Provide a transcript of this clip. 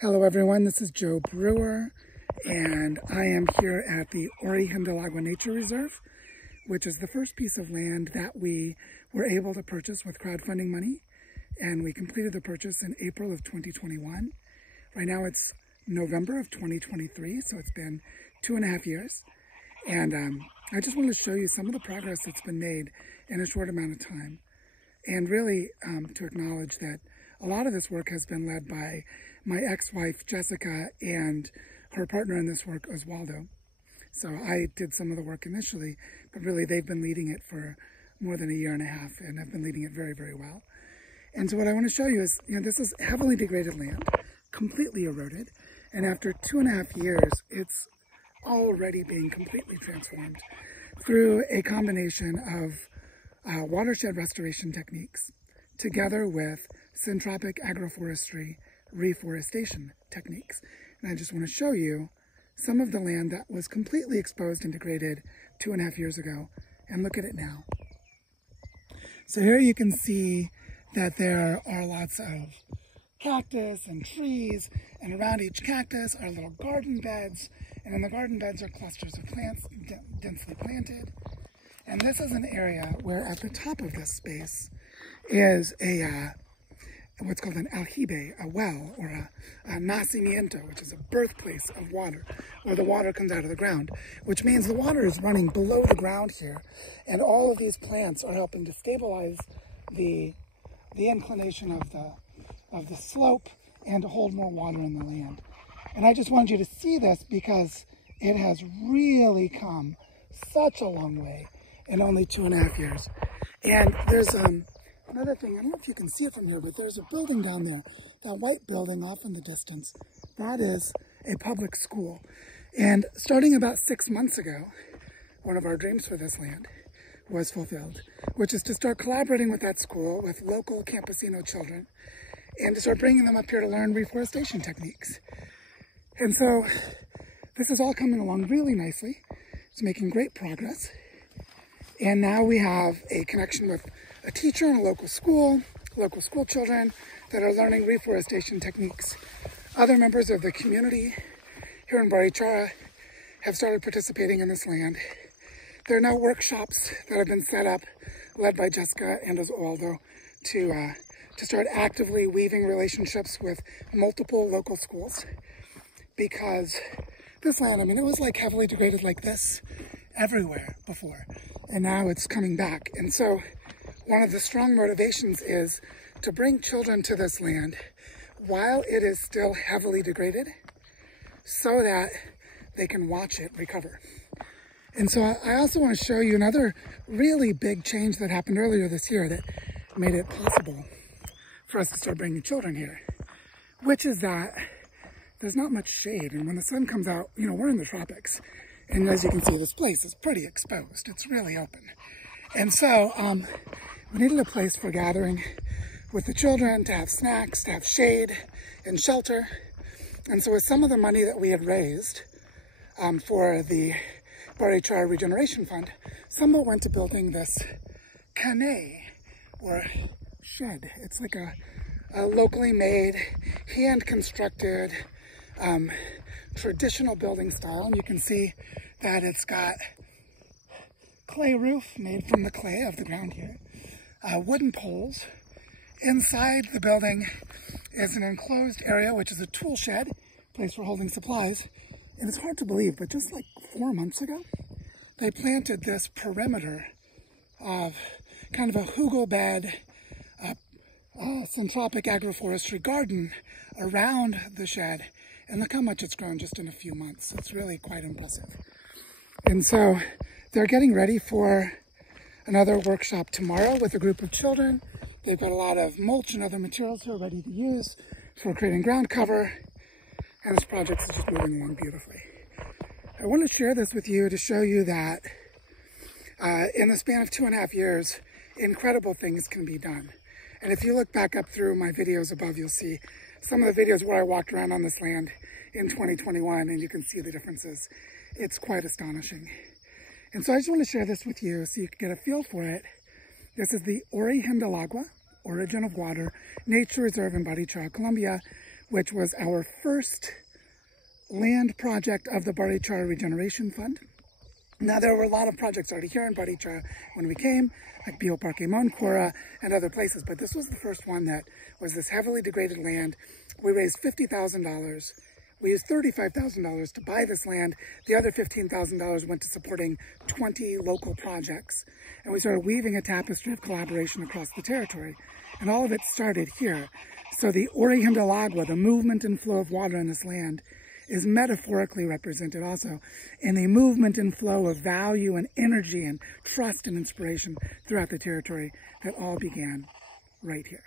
Hello everyone, this is Joe Brewer, and I am here at the Origen del Agua Nature Reserve, which is the first piece of land that we were able to purchase with crowdfunding money, and we completed the purchase in April of 2021. Right now it's November of 2023, so it's been 2.5 years, and I just wanted to show you some of the progress that's been made in a short amount of time, and really to acknowledge that a lot of this work has been led by my ex-wife, Jessica, and her partner in this work, Oswaldo. So I did some of the work initially, but really they've been leading it for more than 1.5 years and have been leading it very, very well. And so what I want to show you is, this is heavily degraded land, completely eroded. And after 2.5 years, it's already being completely transformed through a combination of watershed restoration techniques together with syntropic agroforestry reforestation techniques. And I just want to show you some of the land that was completely exposed and degraded 2.5 years ago, and look at it now. So here you can see that there are lots of cactus and trees, and around each cactus are little garden beds, and in the garden beds are clusters of plants densely planted. And this is an area where at the top of this space is what's called an aljibe, a well, or a nacimiento, which is a birthplace of water, where the water comes out of the ground, which means the water is running below the ground here, and all of these plants are helping to stabilize the inclination of the slope and to hold more water in the land. And I just wanted you to see this because it has really come such a long way in only 2.5 years. And there's another thing, I don't know if you can see it from here, but there's a building down there, that white building off in the distance. That is a public school. And starting about 6 months ago, one of our dreams for this land was fulfilled, which is to start collaborating with that school, with local campesino children, and to start bringing them up here to learn reforestation techniques. And so this is all coming along really nicely. It's making great progress. And now we have a connection with a teacher in a local school children that are learning reforestation techniques. Other members of the community here in Barichara have started participating in this land. There are now workshops that have been set up, led by Jessica and Oswaldo, to start actively weaving relationships with multiple local schools. Because this land, it was like heavily degraded like this everywhere before, and now it's coming back. And so one of the strong motivations is to bring children to this land while it is still heavily degraded so that they can watch it recover. And so I also want to show you another really big change that happened earlier this year that made it possible for us to start bringing children here, which is that there's not much shade. And when the sun comes out, we're in the tropics. And as you can see, this place is pretty exposed. It's really open. And so we needed a place for gathering with the children, to have snacks, to have shade and shelter. And so with some of the money that we had raised for the Barichara Regeneration Fund, some of it went to building this cane, or shed. It's like a locally made, hand-constructed, traditional building style. And you can see that it's got clay roof made from the clay of the ground here, wooden poles. Inside the building is an enclosed area, which is a tool shed, place for holding supplies. And it's hard to believe, but just like 4 months ago, they planted this perimeter of kind of a hugel bed, syntropic agroforestry garden around the shed. And look how much it's grown just in a few months. It's really quite impressive. And so they're getting ready for another workshop tomorrow with a group of children. They've got a lot of mulch and other materials here ready to use for creating ground cover. And this project is just moving along beautifully. I want to share this with you to show you that in the span of 2.5 years, incredible things can be done. And if you look back up through my videos above, you'll see some of the videos where I walked around on this land in 2021, and you can see the differeces. It's quite astonishing. And so I just want to share this with you so you can get a feel for it. This is the Origen del Agua, Origin of Water, Nature Reserve in Barichara, Colombia, which was our first land project of the Barichara Regeneration Fund. Now, there were a lot of projects already here in Barichara when we came, like Bioparque Moncora and other places, but this was the first one that was this heavily degraded land. We raised $50,000. We used $35,000 to buy this land. The other $15,000 went to supporting 20 local projects. And we started weaving a tapestry of collaboration across the territory. And all of it started here. So the Origen del Agua, the movement and flow of water in this land, is metaphorically represented also in the movement and flow of value and energy and trust and inspiration throughout the territory that all began right here.